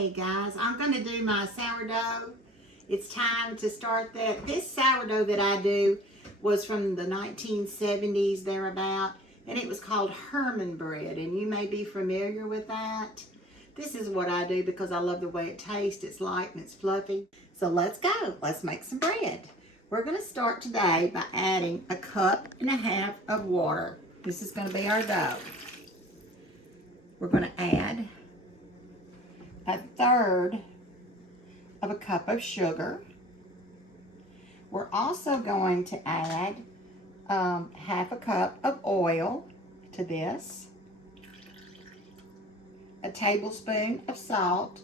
Hey guys, I'm going to do my sourdough. It's time to start that. This sourdough that I do was from the 1970s thereabout, and it was called Herman bread, and you may be familiar with that. This is what I do because I love the way it tastes. It's light and it's fluffy. So let's go. Let's make some bread. We're going to start today by adding 1.5 cups of water. This is going to be our dough. We're going to add 1/3 of a cup of sugar. We're also going to add 1/2 cup of oil to this, a tablespoon of salt,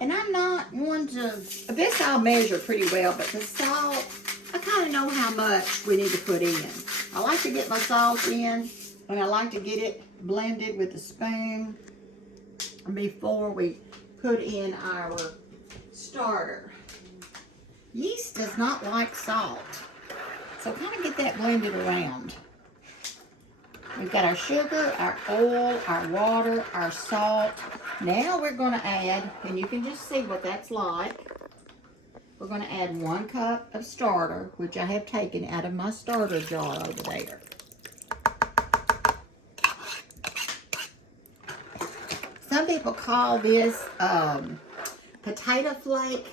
and I'm not one to, this I'll measure pretty well, but the salt, I kind of know how much we need to put in. I like to get my salt in, and I like to get it blended with a spoon before we put in our starter. Yeast does not like salt, so kind of get that blended around. We've got our sugar, our oil, our water, our salt. Now we're going to add, and you can just see what that's like. We're going to add 1 cup of starter, which I have taken out of my starter jar over there. Some people call this potato flake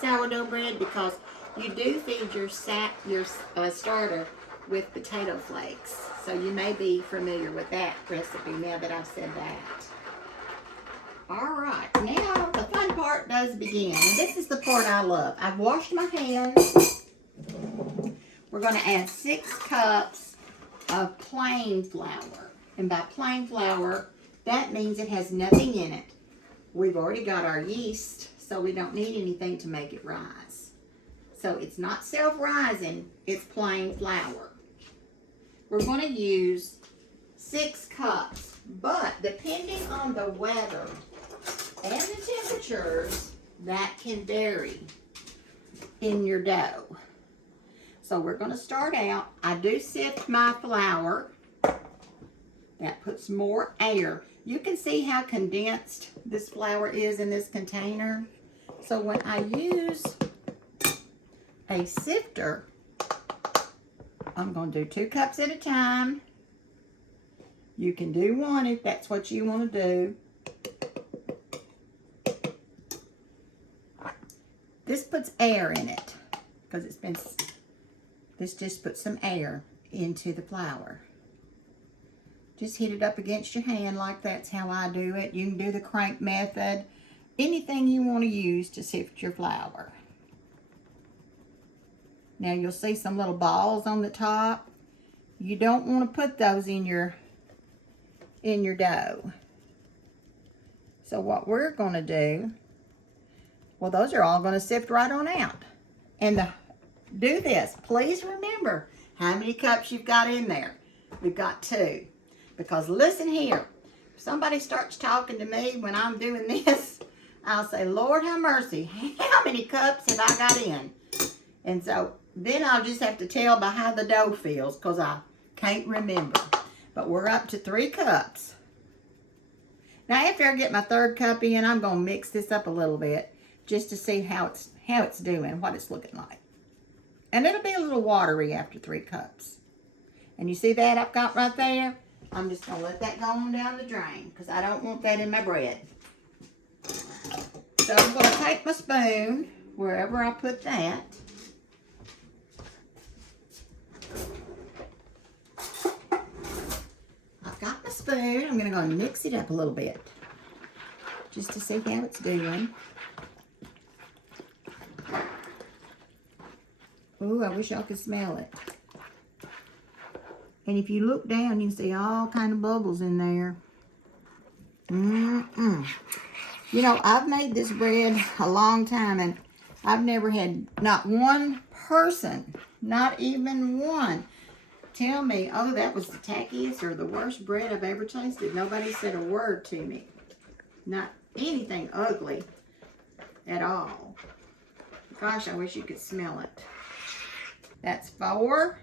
sourdough bread because you do feed your starter with potato flakes. So you may be familiar with that recipe now that I've said that. All right, now the fun part does begin. And this is the part I love. I've washed my hands. We're going to add 6 cups of plain flour. And by plain flour, that means it has nothing in it. We've already got our yeast, so we don't need anything to make it rise. So it's not self-rising, it's plain flour. We're going to use 6 cups, but depending on the weather and the temperatures, that can vary in your dough. So we're going to start out, I do sift my flour. That puts more air. You can see how condensed this flour is in this container. So when I use a sifter, I'm going to do 2 cups at a time. You can do 1 if that's what you want to do. This puts air in it because this just puts some air into the flour. Just hit it up against your hand like that's how I do it. You can do the crank method. Anything you want to use to sift your flour. Now you'll see some little balls on the top. You don't want to put those in your dough. So what we're going to do, well, those are all going to sift right on out. And do this. Please remember how many cups you've got in there. We've got 2. Because listen here, if somebody starts talking to me when I'm doing this, I'll say, Lord have mercy, how many cups have I got in? And so then I'll just have to tell by how the dough feels because I can't remember. But we're up to 3 cups. Now after I get my 3rd cup in, I'm going to mix this up a little bit just to see how it's doing, what it's looking like. And it'll be a little watery after 3 cups. And you see that I've got right there? I'm just going to let that go on down the drain because I don't want that in my bread. So I'm going to take my spoon, wherever I put that. I've got my spoon. I'm going to go and mix it up a little bit just to see how it's doing. Ooh, I wish y'all could smell it. And if you look down, you can see all kind of bubbles in there. You know, I've made this bread a long time, and I've never had not one person, not even one, tell me, oh, that was the tackiest or the worst bread I've ever tasted. Nobody said a word to me. Not anything ugly at all. Gosh, I wish you could smell it. That's 4.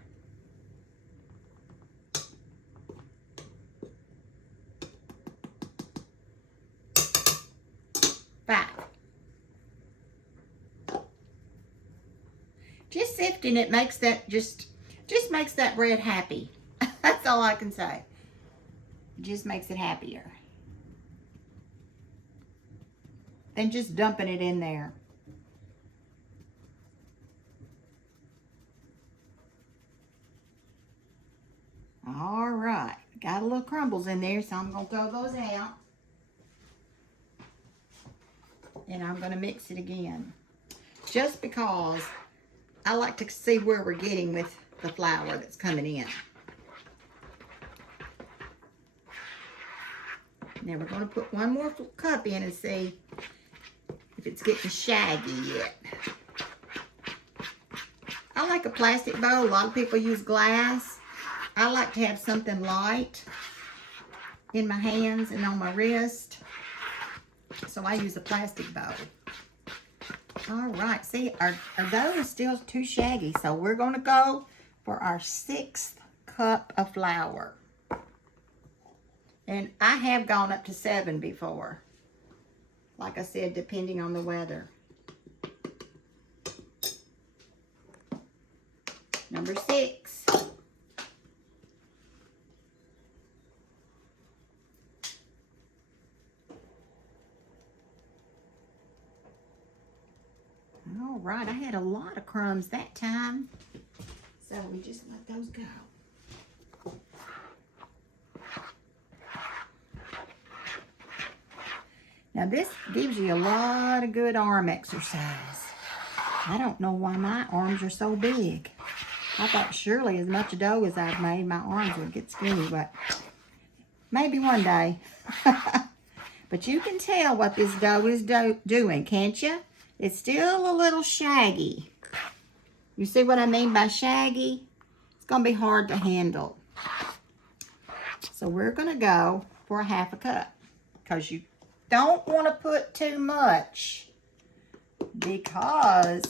5. sifting it makes that just makes that bread happy. That's all I can say. It just makes it happier than just dumping it in there. All right, got a little crumbles in there, so I'm gonna throw those out. And I'm gonna mix it again. Just because I like to see where we're getting with the flour that's coming in. Now we're gonna put one more cup in and see if it's getting shaggy yet. I like a plastic bowl. A lot of people use glass. I like to have something light in my hands and on my wrist. So I use a plastic bowl. All right, see, our dough is still too shaggy. So we're gonna go for our 6th cup of flour. And I have gone up to 7 before. Like I said, depending on the weather. Number 6. All right, I had a lot of crumbs that time. So we just let those go. Now this gives you a lot of good arm exercise. I don't know why my arms are so big. I thought surely as much dough as I've made, my arms would get skinny, but maybe one day. But you can tell what this dough is doing, can't you? It's still a little shaggy. You see what I mean by shaggy? It's gonna be hard to handle. So we're gonna go for a 1/2 cup because you don't want to put too much because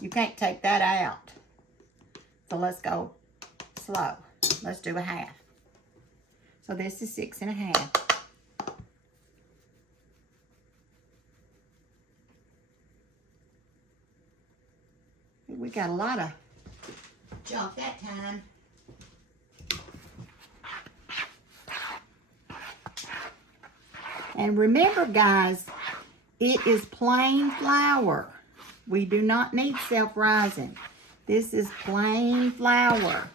you can't take that out. So let's go slow. Let's do a 1/2. So this is 6 1/2. We got a lot of junk that time. And remember, guys, it is plain flour. We do not need self-rising. This is plain flour.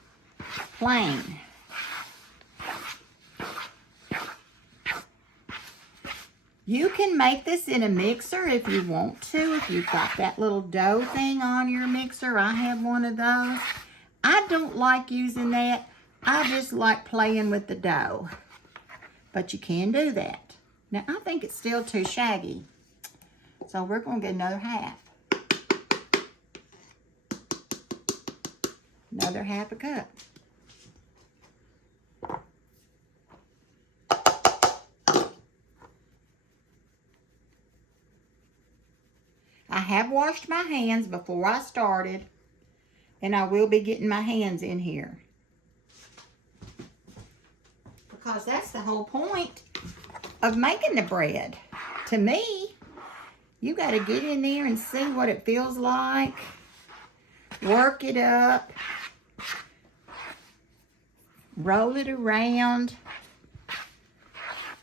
Plain. You can make this in a mixer if you want to. If you've got that little dough thing on your mixer. I have one of those. I don't like using that. I just like playing with the dough. But you can do that. Now, I think it's still too shaggy. So we're going to get another 1/2. Another 1/2 cup. I have washed my hands before I started, and I will be getting my hands in here. Because that's the whole point of making the bread. To me, you got to get in there and see what it feels like. Work it up. Roll it around.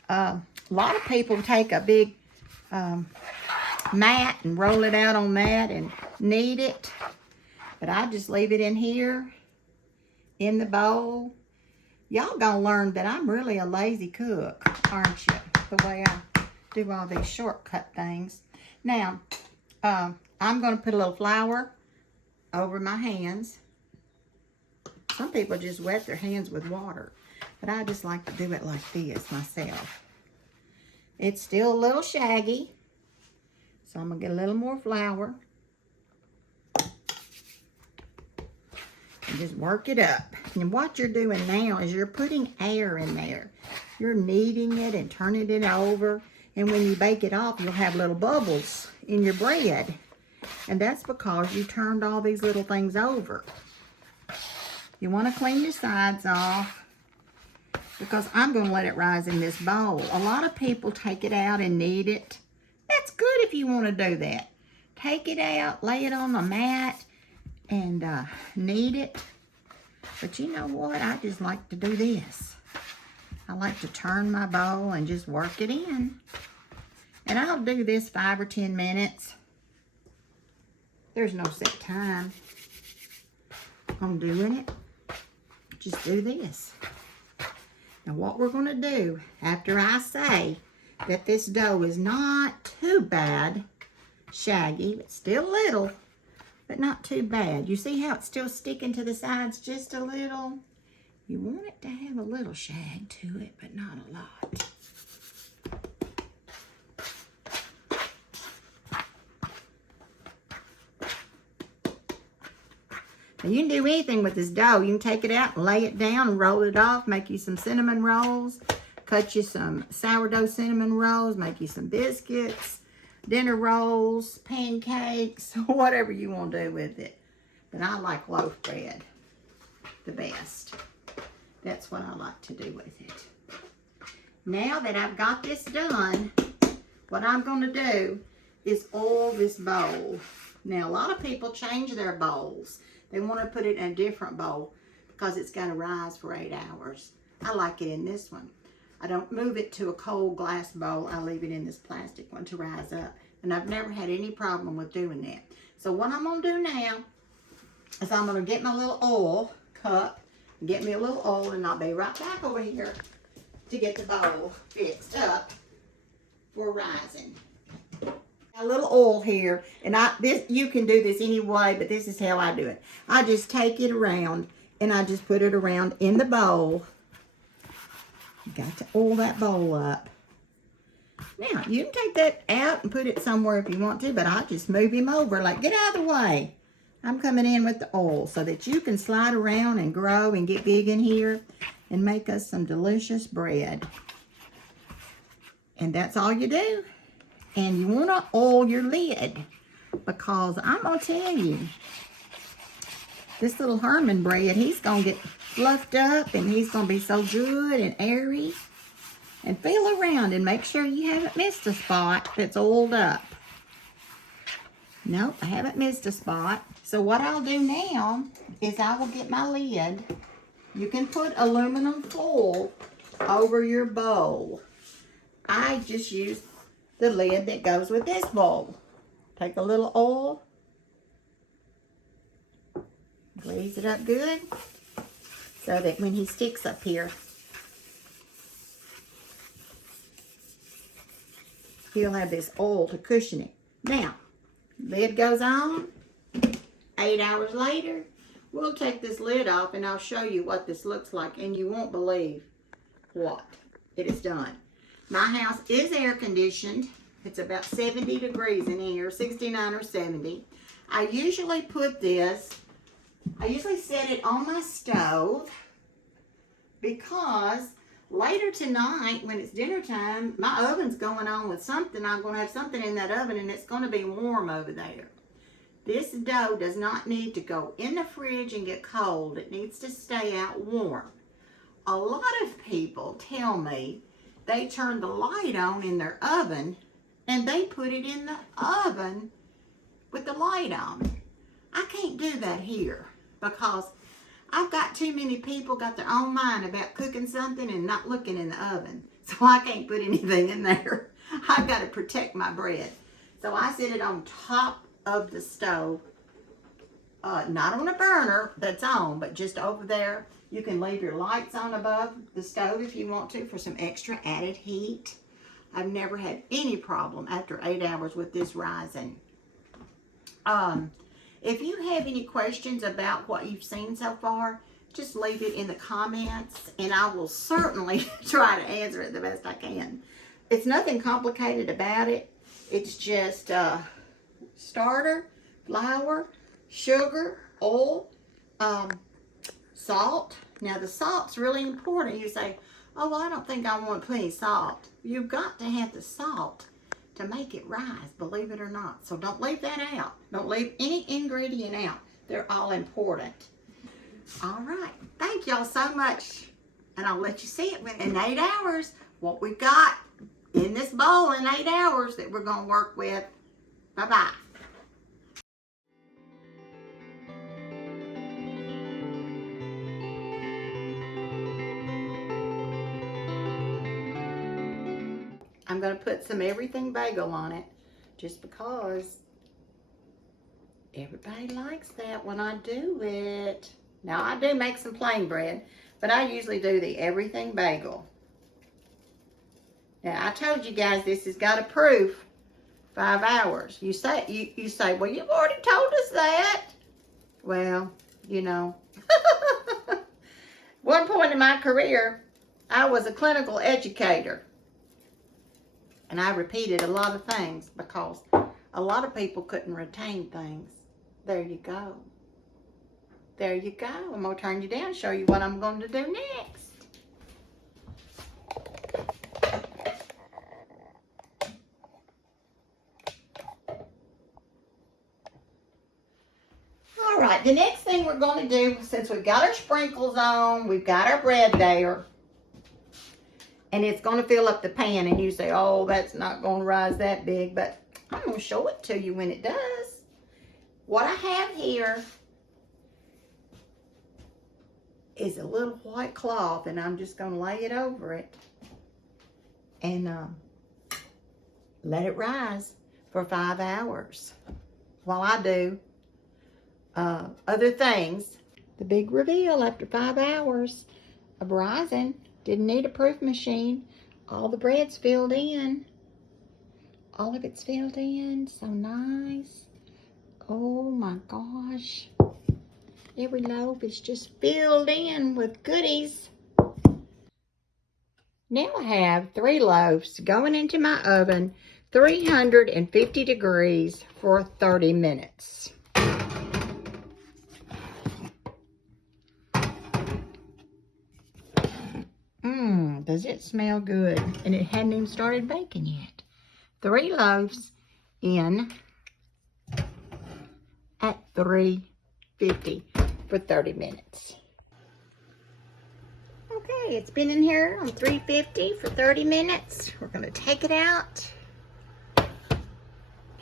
A lot of people take a big mat and roll it out on that and knead it. But I just leave it in here, in the bowl. Y'all gonna learn that I'm really a lazy cook, aren't you? The way I do all these shortcut things. Now, I'm gonna put a little flour over my hands. Some people just wet their hands with water, but I just like to do it like this myself. It's still a little shaggy, so I'm gonna get a little more flour and just work it up. And what you're doing now is you're putting air in there. You're kneading it and turning it over, and when you bake it off, you'll have little bubbles in your bread, and that's because you turned all these little things over. You want to clean your sides off because I'm going to let it rise in this bowl. A lot of people take it out and knead it. That's good if you want to do that. Take it out, lay it on the mat, and knead it. But you know what? I just like to do this. I like to turn my bowl and just work it in. And I'll do this 5 or 10 minutes. There's no set time on doing it. Just do this. Now what we're going to do, after I say that this dough is not too bad, shaggy, it's still little, but not too bad. You see how it's still sticking to the sides just a little? You want it to have a little shag to it, but not a lot. Now you can do anything with this dough. You can take it out and lay it down and roll it off, make you some cinnamon rolls, cut you some sourdough cinnamon rolls, make you some biscuits, dinner rolls, pancakes, whatever you want to do with it. But I like loaf bread the best. That's what I like to do with it. Now that I've got this done, what I'm going to do is oil this bowl. Now, a lot of people change their bowls. They want to put it in a different bowl because it's got to rise for 8 hours. I like it in this one. I don't move it to a cold glass bowl. I leave it in this plastic one to rise up. And I've never had any problem with doing that. So what I'm going to do now is I'm going to get my little oil cup, get me a little oil, and I'll be right back over here to get the bowl fixed up for rising. A little oil here, and you can do this any way, but this is how I do it. I just take it around, and I just put it around in the bowl. You got to oil that bowl up. Now, you can take that out and put it somewhere if you want to, but I just move him over, like, get out of the way. I'm coming in with the oil so that you can slide around and grow and get big in here and make us some delicious bread. And that's all you do. And you want to oil your lid, because I'm going to tell you, this little Herman bread, he's going to get fluffed up and he's going to be so good and airy. And feel around and make sure you haven't missed a spot that's oiled up. Nope, I haven't missed a spot. So what I'll do now is I will get my lid. You can put aluminum foil over your bowl. I just use the lid that goes with this bowl. Take a little oil. Glaze it up good so that when he sticks up here, he'll have this oil to cushion it. Now, lid goes on. 8 hours later, we'll take this lid off and I'll show you what this looks like, and you won't believe what it is done. My house is air conditioned. It's about 70 degrees in here, 69 or 70. I usually set it on my stove because later tonight, when it's dinner time, my oven's going on with something. I'm going to have something in that oven, and it's going to be warm over there. This dough does not need to go in the fridge and get cold. It needs to stay out warm. A lot of people tell me they turn the light on in their oven and they put it in the oven with the light on. I can't do that here because I've got too many people got their own mind about cooking something and not looking in the oven. So I can't put anything in there. I've got to protect my bread. So I set it on top of the stove, not on a burner that's on, but just over there. You can leave your lights on above the stove if you want to for some extra added heat. I've never had any problem after 8 hours with this rising. If you have any questions about what you've seen so far, just leave it in the comments and I will certainly try to answer it the best I can. It's nothing complicated about it. It's just starter, flour, sugar, oil, salt. Now the salt's really important. You say, oh, well, I don't think I want to put any salt. You've got to have the salt to make it rise, believe it or not. So don't leave that out. Don't leave any ingredient out. They're all important. All right. Thank y'all so much. And I'll let you see it in 8 hours, what we've got in this bowl in 8 hours that we're going to work with. Bye-bye. I'm going to put some everything bagel on it just because everybody likes that when I do it. Now, I do make some plain bread, but I usually do the everything bagel. Now, I told you guys this has got a proof 5 hours. You say, well, you've already told us that. Well, you know. One point in my career, I was a clinical educator. And I repeated a lot of things because a lot of people couldn't retain things. There you go. There you go. I'm going to turn you down and show you what I'm going to do next. All right, the next thing we're going to do, since we've got our sprinkles on, we've got our bread there, and it's going to fill up the pan, and you say, oh, that's not going to rise that big, but I'm going to show it to you when it does. What I have here is a little white cloth, and I'm just going to lay it over it and let it rise for 5 hours while I do other things. The big reveal after 5 hours of rising. Didn't need a proof machine. All the bread's filled in. All of it's filled in. So nice. Oh my gosh. Every loaf is just filled in with goodies. Now I have 3 loaves going into my oven, 350 degrees for 30 minutes. Does it smell good? And it hadn't even started baking yet. 3 loaves in at 350 for 30 minutes. Okay, it's been in here on 350 for 30 minutes. We're going to take it out. And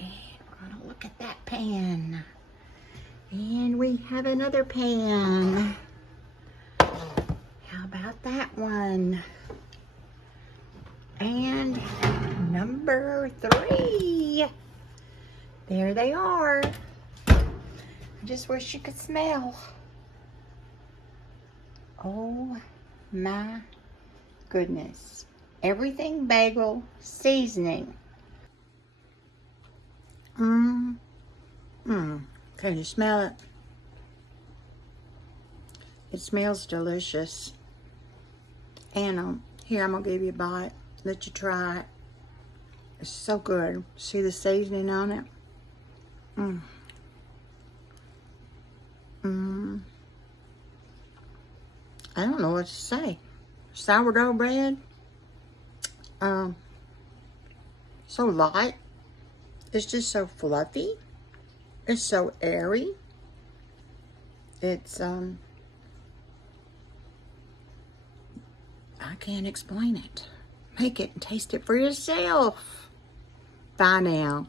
we're going to look at that pan. And we have another pan. How about that one? And number 3. There they are. I just wish you could smell. Oh my goodness. Everything bagel seasoning. Can you smell it? It smells delicious. And here, I'm going to give you a bite. Let you try it. It's so good. See the seasoning on it? I don't know what to say. Sourdough bread. So light. It's just so fluffy. It's so airy. It's, I can't explain it. Make it and taste it for yourself. Bye now.